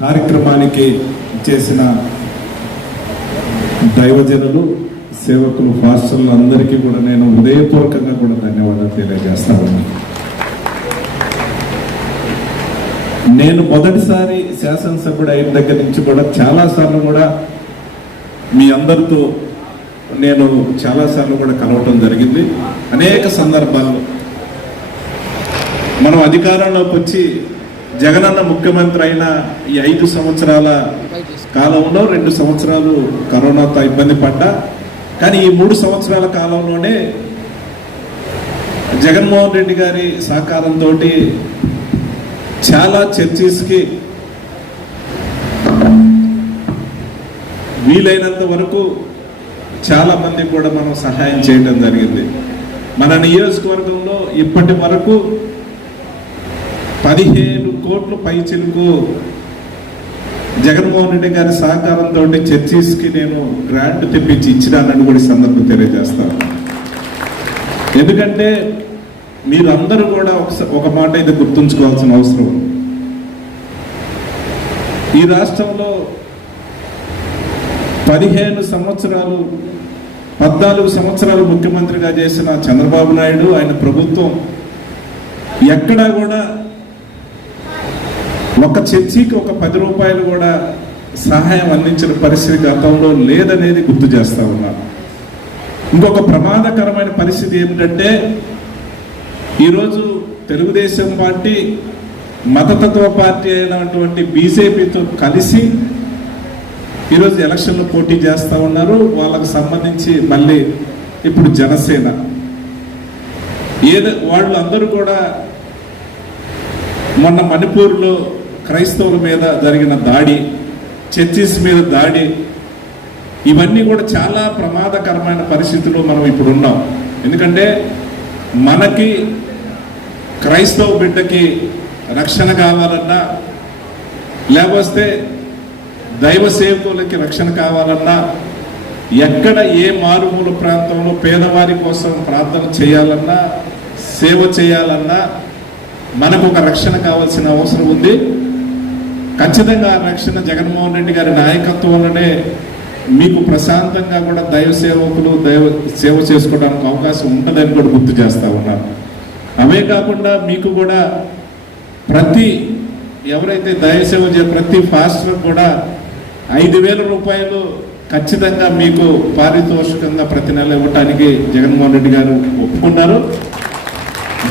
కార్యక్రమానికి చేసిన దైవజనులు సేవకులు ఫాస్టర్లు అందరికీ కూడా నేను హృదయపూర్వకంగా కూడా ధన్యవాదాలు తెలియజేస్తాను. నేను మొదటిసారి శాసనసభ్యుడు అయిన దగ్గర నుంచి కూడా చాలాసార్లు కూడా మీ అందరితో నేను చాలాసార్లు కూడా కలవటం జరిగింది. అనేక సందర్భాల్లో మనం అధికారంలోకి వచ్చి జగనన్న ముఖ్యమంత్రి అయిన ఈ ఐదు సంవత్సరాల కాలంలో రెండు సంవత్సరాలు కరోనాతో ఇబ్బంది పడ్డా. కానీ ఈ మూడు సంవత్సరాల కాలంలోనే జగన్మోహన్ రెడ్డి గారి సహకారంతో చాలా చర్చిస్కి వీలైనంత వరకు చాలా మంది కూడా మనం సహాయం చేయడం జరిగింది. మన నియోజకవర్గంలో ఇప్పటి వరకు పదిహేను కోట్ల పైచిలకు జగన్మోహన్ రెడ్డి గారి సహకారంతో చర్చిస్కి నేను గ్రాంట్ తెప్పించి ఇచ్చినానని కూడా సందర్భం తెలియజేస్తాను. ఎందుకంటే మీరందరూ కూడా ఒక మాట ఇది గుర్తుంచుకోవాల్సిన అవసరం. ఈ రాష్ట్రంలో పదిహేను సంవత్సరాలు పద్నాలుగు సంవత్సరాలు ముఖ్యమంత్రిగా చేసిన చంద్రబాబు నాయుడు ఆయన ప్రభుత్వం ఎక్కడా కూడా ఒక చర్చికి ఒక పది రూపాయలు కూడా సహాయం అందించిన పరిస్థితి గతంలో లేదనేది గుర్తు చేస్తా ఉన్నారు ఇంకొక ప్రమాదకరమైన పరిస్థితి ఏమిటంటే ఈరోజు తెలుగుదేశం పార్టీ మతతత్వ పార్టీ అయినటువంటి బీజేపీతో కలిసి ఈరోజు ఎలక్షన్లో పోటీ చేస్తూ ఉన్నారు. వాళ్ళకు సంబంధించి మళ్ళీ ఇప్పుడు జనసేన. ఏదో వాళ్ళు అందరూ కూడా మొన్న మణిపూర్లో క్రైస్తవుల మీద జరిగిన దాడి చర్చిస్ మీద దాడి ఇవన్నీ కూడా చాలా ప్రమాదకరమైన పరిస్థితుల్లో మనం ఇప్పుడు ఉన్నాం. ఎందుకంటే మనకి క్రైస్తవ బిడ్డకి రక్షణ కావాలన్నా లేకపోతే దైవ సేవకులకి రక్షణ కావాలన్నా ఎక్కడ ఏ మారుమూల ప్రాంతంలో పేదవారి కోసం ప్రార్థన చేయాలన్నా సేవ చేయాలన్నా మనకు ఒక రక్షణ కావాల్సిన అవసరం ఉంది. ఖచ్చితంగా ఆ రక్షణ జగన్మోహన్ రెడ్డి గారి నాయకత్వంలోనే మీకు ప్రశాంతంగా కూడా దైవ సేవకులు దైవ సేవ చేసుకోవడానికి అవకాశం ఉంటుందని కూడా గుర్తు చేస్తా ఉన్నారు అవే కాకుండా మీకు కూడా ప్రతి ఎవరైతే దైవ సేవ చే ప్రతి ఫాస్టర్ కూడా ఐదు వేల రూపాయలు ఖచ్చితంగా మీకు పారితోషికంగా ప్రతి నెల ఇవ్వటానికి జగన్మోహన్ రెడ్డి గారు ఒప్పుకున్నారు.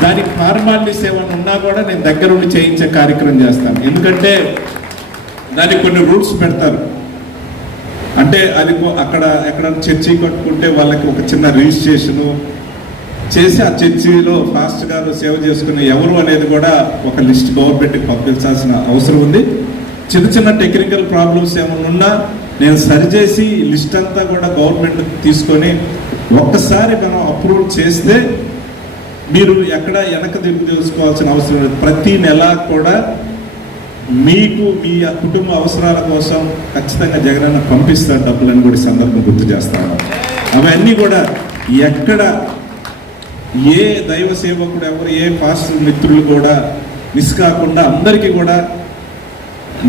దానికి ఫార్మాలిటీస్ ఏమైనా ఉన్నా కూడా నేను దగ్గరుండి చేయించే కార్యక్రమం చేస్తాను. ఎందుకంటే దానికి కొన్ని రూల్స్ పెడతారు. అంటే అది అక్కడ ఎక్కడ చర్చి కట్టుకుంటే వాళ్ళకి ఒక చిన్న రిజిస్ట్రేషను చేసి ఆ చర్చిలో ఫాస్ట్ గారు సేవ చేసుకునే ఎవరు అనేది కూడా ఒక లిస్ట్ గవర్నమెంట్కి పంపించాల్సిన అవసరం ఉంది. చిన్న చిన్న టెక్నికల్ ప్రాబ్లమ్స్ ఏమైనా ఉన్నా నేను సరిచేసి లిస్ట్ అంతా కూడా గవర్నమెంట్ తీసుకొని ఒక్కసారి మనం అప్రూవ్ చేస్తే మీరు ఎక్కడ వెనక దిక్కు తెలుసుకోవాల్సిన అవసరం లేదు. ప్రతి నెల కూడా మీకు మీ కుటుంబ అవసరాల కోసం ఖచ్చితంగా జగనన్న పంపిస్తారు డబ్బులను కూడా సందర్భం గుర్తు చేస్తాను అవన్నీ కూడా ఎక్కడ ఏ దైవ సేవకుడు ఎవరు ఏ పాస్టర్ మిత్రులు కూడా మిస్ కాకుండా అందరికీ కూడా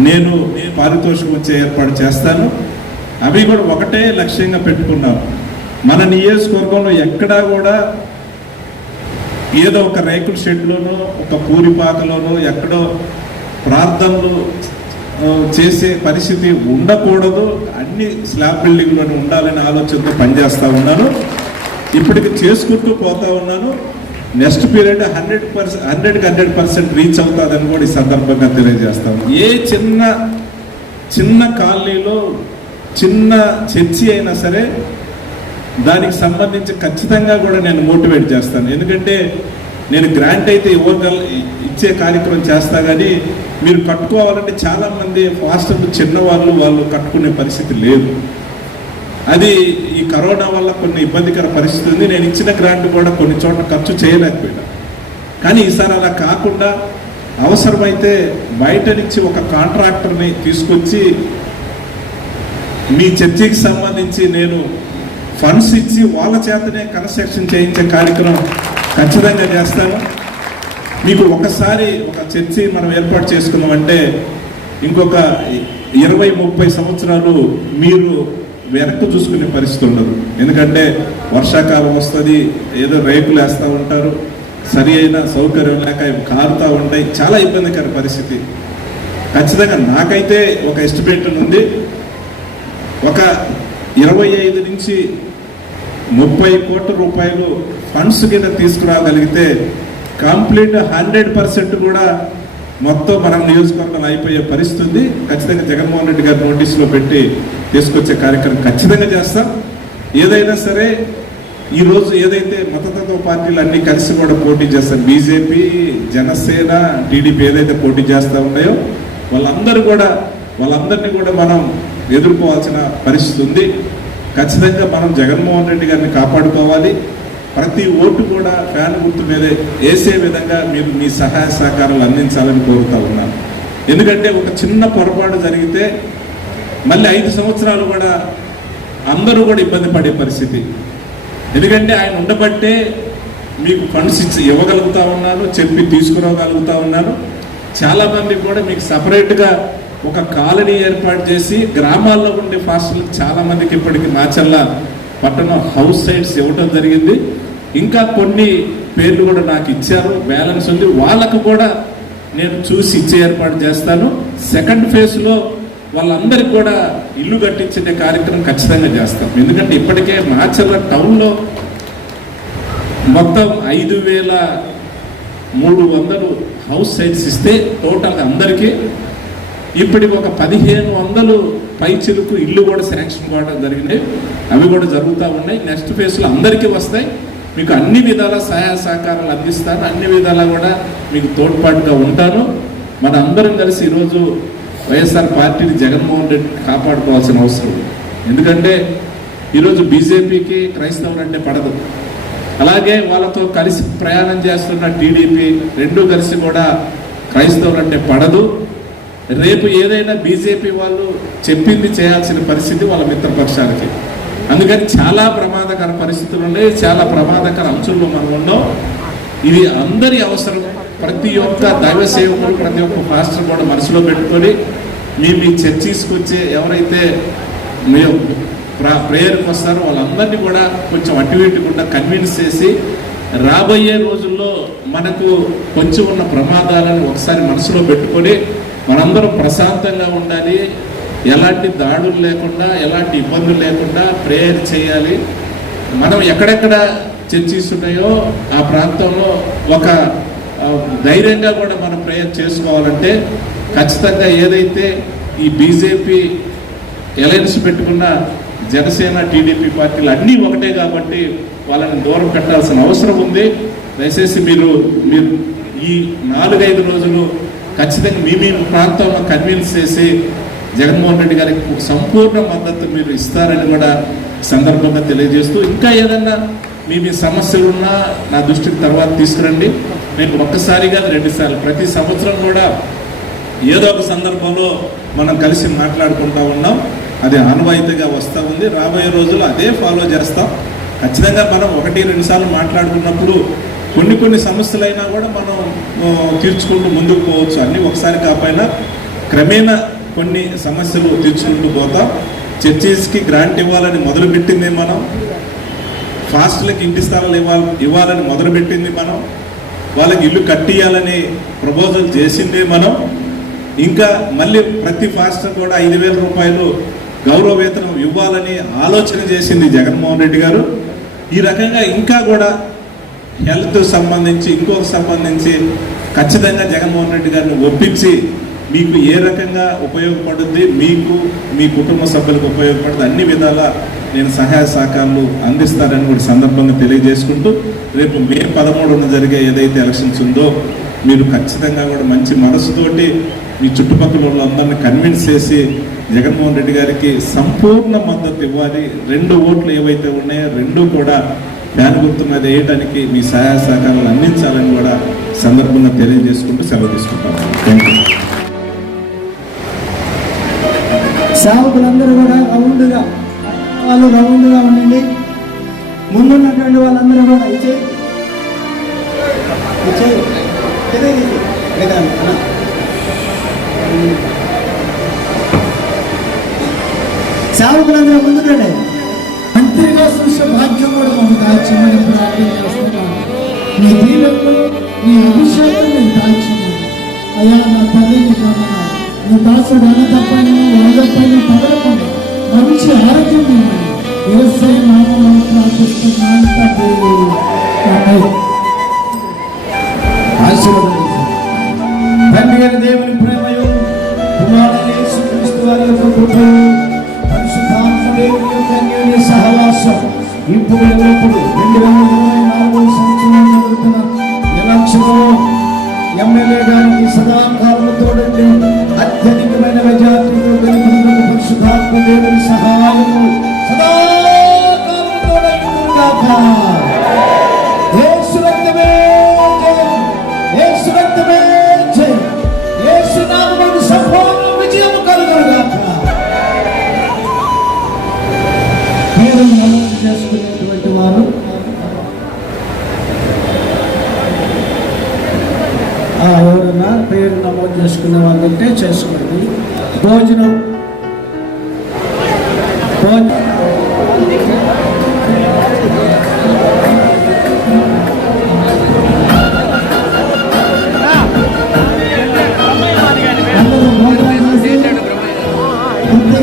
నేను పారితోషికం వచ్చే ఏర్పాటు చేస్తాను. అవి కూడా ఒకటే లక్ష్యంగా పెట్టుకున్నాం. మన నియోజకవర్గంలో ఎక్కడా కూడా ఏదో ఒక రేకుల షెడ్లోనో ఒక పూరిపాకలోనో ఎక్కడో ప్రార్థనలు చేసే పరిస్థితి ఉండకూడదు. అన్ని స్లాబ్ బిల్డింగ్లోనే ఉండాలనే ఆలోచనతో పనిచేస్తూ ఉన్నాను. ఇప్పటికి చేసుకుంటూ పోతా ఉన్నాను. నెక్స్ట్ పీరియడ్ హండ్రెడ్ పర్సెంట్ హండ్రెడ్కి హండ్రెడ్ పర్సెంట్ రీచ్ అవుతుందని కూడా ఈ సందర్భంగా తెలియజేస్తాను ఏ చిన్న చిన్న కాలనీలో చిన్న చర్చి అయినా సరే దానికి సంబంధించి ఖచ్చితంగా కూడా నేను మోటివేట్ చేస్తాను. ఎందుకంటే నేను గ్రాంట్ అయితే ఇవ్వగల ఇచ్చే కార్యక్రమం చేస్తా కానీ మీరు కట్టుకోవాలంటే చాలామంది మంది చిన్నవాళ్ళు వాళ్ళు కట్టుకునే పరిస్థితి లేదు. అది ఈ కరోనా వల్ల కొన్ని ఇబ్బందికర పరిస్థితి ఉంది. నేను ఇచ్చిన గ్రాంట్ కూడా కొన్ని చోట్ల ఖర్చు చేయలేకపోయినా. కానీ ఈసారి అలా కాకుండా అవసరమైతే బయట నుంచి ఒక కాంట్రాక్టర్ని తీసుకొచ్చి మీ చర్చికి సంబంధించి నేను ఫండ్స్ ఇచ్చి వాళ్ళ చేతనే కన్స్ట్రక్షన్ చేయించే కార్యక్రమం ఖచ్చితంగా చేస్తాను. మీకు ఒకసారి ఒక చర్చి మనం ఏర్పాటు చేసుకున్నామంటే ఇంకొక ఇరవై ముప్పై సంవత్సరాలు మీరు వెనక్కు చూసుకునే పరిస్థితి ఉండదు. ఎందుకంటే వర్షాకాలం వస్తుంది ఏదో రేకులు వేస్తూ ఉంటారు సరి అయిన సౌకర్యం లేక కారుతూ ఉంటాయి చాలా ఇబ్బందికర పరిస్థితి. ఖచ్చితంగా నాకైతే ఒక ఎస్టిమేట్ ఉంది. ఒక ఇరవై ఐదు నుంచి ముప్పై కోట్ల రూపాయలు ఫండ్స్ కింద తీసుకురాగలిగితే కంప్లీట్ హండ్రెడ్ పర్సెంట్ కూడా మొత్తం మనం నియోజకవర్గం అయిపోయే పరిస్థితి ఉంది ఖచ్చితంగా జగన్మోహన్ రెడ్డి గారి నోటీసులో పెట్టి తీసుకొచ్చే కార్యక్రమం ఖచ్చితంగా చేస్తాం. ఏదైనా సరే ఈరోజు ఏదైతే మతతత్వ పార్టీలు అన్ని కలిసి కూడా పోటీ చేస్తారు బీజేపీ జనసేన టీడీపీ ఏదైతే పోటీ చేస్తూ ఉన్నాయో వాళ్ళందరూ కూడా వాళ్ళందరినీ కూడా మనం ఎదుర్కోవాల్సిన పరిస్థితి ఉంది. ఖచ్చితంగా మనం జగన్మోహన్ రెడ్డి గారిని కాపాడుకోవాలి. ప్రతి ఓటు కూడా ఫ్యాన్ గుర్తు మీదే వేసే విధంగా మీరు మీ సహాయ సహకారాలు అందించాలని కోరుతా ఉన్నాను. ఎందుకంటే ఒక చిన్న పొరపాటు జరిగితే మళ్ళీ ఐదు సంవత్సరాలు కూడా అందరూ కూడా ఇబ్బంది పడే పరిస్థితి. ఎందుకంటే ఆయన ఉండబట్టే మీకు ఫండ్స్ ఇచ్చి ఇవ్వగలుగుతా ఉన్నారు చెప్పి తీసుకురాగలుగుతా ఉన్నారు చాలా మంది కూడా మీకు సపరేట్గా ఒక కాలనీ ఏర్పాటు చేసి గ్రామాల్లో ఉండే ఫాస్టల్ చాలామందికి ఇప్పటికి మాచల్ల పట్టణం హౌస్ సైడ్స్ ఇవ్వటం జరిగింది. ఇంకా కొన్ని పేర్లు కూడా నాకు ఇచ్చారు బ్యాలెన్స్ ఉంది. వాళ్ళకు కూడా నేను చూసి ఇచ్చే ఏర్పాటు చేస్తాను. సెకండ్ ఫేజ్లో వాళ్ళందరికీ కూడా ఇల్లు కట్టించే కార్యక్రమం ఖచ్చితంగా చేస్తాం. ఎందుకంటే ఇప్పటికే మాచర్ల టౌన్లో మొత్తం ఐదు వేల మూడు వందలు హౌస్ సైట్స్ ఇస్తే టోటల్ అందరికీ ఇప్పటికి ఒక పదిహేను వందలు పైచిలుకు ఇల్లు కూడా శాంక్షన్ కావడం జరిగినాయి అవి కూడా జరుగుతూ ఉన్నాయి. నెక్స్ట్ ఫేజ్లో అందరికీ వస్తాయి. మీకు అన్ని విధాల సహాయ సహకారాలు అందిస్తాను. అన్ని విధాలా కూడా మీకు తోడ్పాటుగా ఉంటాను. మన అందరం కలిసి ఈరోజు వైఎస్ఆర్ పార్టీని జగన్మోహన్ రెడ్డి కాపాడుకోవాల్సిన అవసరం ఎందుకంటే ఈరోజు బీజేపీకి క్రైస్తవులు అంటే పడదు. అలాగే వాళ్ళతో కలిసి ప్రయాణం చేస్తున్న టీడీపీ రెండు కలిసి కూడా క్రైస్తవులు అంటే పడదు. రేపు ఏదైనా బీజేపీ వాళ్ళు చెప్పింది చేయాల్సిన పరిస్థితి వాళ్ళ మిత్రపక్షానికి. అందుకని చాలా ప్రమాదకర పరిస్థితులు ఉన్నాయి చాలా ప్రమాదకర అంశంలో మనం ఉన్నాం. ఇది అందరి అవసరం. ప్రతి ఒక్క దైవ సేవకులు ప్రతి ఒక్క పాస్టర్ కూడా మనసులో పెట్టుకొని మీ మీ చర్చీస్కి వచ్చే ఎవరైతే మీ ప్రా- ప్రేయర్కి వస్తారో వాళ్ళందరినీ కూడా కొంచెం అటు ఇటు కూడా కన్విన్స్ చేసి రాబోయే రోజుల్లో మనకు కొంచెం ఉన్న ప్రమాదాలను ఒకసారి మనసులో పెట్టుకొని మనందరూ ప్రశాంతంగా ఉండాలి. ఎలాంటి దాడులు లేకుండా ఎలాంటి ఇబ్బందులు లేకుండా ప్రేయర్ చేయాలి. మనం ఎక్కడెక్కడ చర్చిస్ ఉన్నాయో ఆ ప్రాంతంలో ఒక ధైర్యంగా కూడా మనం ప్రేయర్ చేసుకోవాలంటే ఖచ్చితంగా ఏదైతే ఈ బీజేపీ ఎలయన్స్ పెట్టుకున్న జనసేన టీడీపీ పార్టీలు అన్నీ ఒకటే కాబట్టి వాళ్ళని దూరం పెట్టాల్సిన అవసరం ఉంది. దయచేసి మీరు మీరు ఈ నాలుగైదు రోజులు ఖచ్చితంగా మీ మీ ప్రాంతంలో కన్విన్స్ చేసి జగన్మోహన్ రెడ్డి గారికి సంపూర్ణ మద్దతు మీరు ఇస్తారని కూడా సందర్భంగా తెలియజేస్తూ ఇంకా ఏదన్నా మీ మీ సమస్యలు ఉన్నా నా దృష్టికి తర్వాత తీసుకురండి. నేను ఒక్కసారిగా రెండుసార్లు ప్రతి సంవత్సరం కూడా ఏదో ఒక సందర్భంలో మనం కలిసి మాట్లాడుకుంటా ఉన్నాం. అది ఆనవాయితీగా వస్తూ ఉంది. రాబోయే రోజులు అదే ఫాలో చేస్తాం. ఖచ్చితంగా మనం ఒకటి రెండుసార్లు మాట్లాడుకున్నప్పుడు కొన్ని కొన్ని సమస్యలైనా కూడా మనం తీర్చుకుంటూ ముందుకు పోవచ్చు. అన్నీ ఒకసారి కాకపోయినా క్రమేణా కొన్ని సమస్యలు తీర్చుకుంటూ పోతాం. చర్చెస్కి గ్రాంట్ ఇవ్వాలని మొదలుపెట్టింది మనం. ఫాస్ట్లకి ఇంటి స్థలాలు ఇవ్వాలి ఇవ్వాలని మొదలుపెట్టింది మనం. వాళ్ళకి ఇల్లు కట్టియాలని ప్రపోజల్ చేసింది మనం. ఇంకా మళ్ళీ ప్రతి ఫాస్టర్ కూడా ఐదు వేల రూపాయలు గౌరవ వేతనం ఇవ్వాలని ఆలోచన చేసింది జగన్మోహన్ రెడ్డి గారు. ఈ రకంగా ఇంకా కూడా హెల్త్ సంబంధించి ఇంకొక సంబంధించి ఖచ్చితంగా జగన్మోహన్ రెడ్డి గారిని ఒప్పించి మీకు ఏ రకంగా ఉపయోగపడుద్ది మీకు మీ కుటుంబ సభ్యులకు ఉపయోగపడుతుంది అన్ని విధాల నేను సహాయ సహకారాలు అందిస్తానని కూడా సందర్భంగా తెలియజేసుకుంటూ రేపు మే పదమూడున జరిగే ఏదైతే ఎలక్షన్స్ ఉందో మీరు ఖచ్చితంగా కూడా మంచి మనసుతోటి మీ చుట్టుపక్కల వాళ్ళందరినీ కన్విన్స్ చేసి జగన్మోహన్ రెడ్డి గారికి సంపూర్ణ మద్దతు ఇవ్వాలి. రెండు ఓట్లు ఏవైతే ఉన్నాయో రెండు కూడా ఫ్యాన్ గుర్తు మీద వేయడానికి మీ సహాయ సహకారాలు అందించాలని కూడా సందర్భంగా తెలియజేసుకుంటూ సెలవు తీసుకుంటాం. థ్యాంక్ యూ సేవకులందరూ కూడా రౌండ్గా వాళ్ళు రౌండ్గా ఉండండి. ముందున్నటువంటి వాళ్ళందరూ కూడా ఇచ్చే సేవకులందరూ ముందుకండి మంత్రిగా చూసే భాగ్యం కూడా మాకు దాల్చమని ప్రార్థన చేస్తున్నాను. నీ దీవెనలు నీ అభిషేకం నేను దాల్చమని అయ్యా నా తల్లి నీ వందనాలు. నీ దాసుడు అనతప్పని వరదప్పని తగలపని మంచి ఆరోగ్యం ఇవ్వమని వ్యవసాయ నామం ప్రార్థిస్తున్నాను ఆశీర్వాదం తండ్రి గారి దేవుని సహవాసం ఇప్పుడు ఎల్లప్పుడు రెండు వేల ఇరవై నాలుగో సంవత్సరంలో జరుగుతున్న ఎలక్షన్లో ఎమ్మెల్యే గారికి సదాకాలము తోడండి అత్యధికమైన మెజార్టీతో గెలుపులకు పరిశుద్ధాత్మ దేవుని సహాయము సదా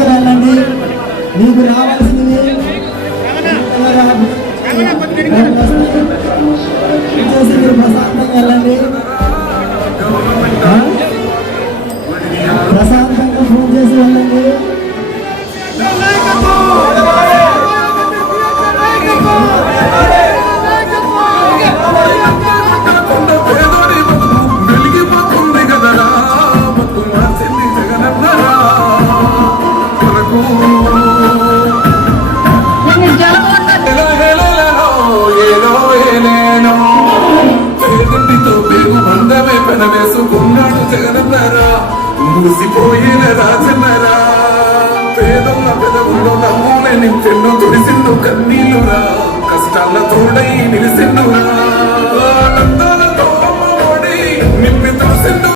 వెళ్ళండి. మీకు రావాల్సింది ప్రశాంతంగా వెళ్ళండి. నమ్ములే కన్నీళ్ళురా కష్టాల తోడై నిలిసిన్నురా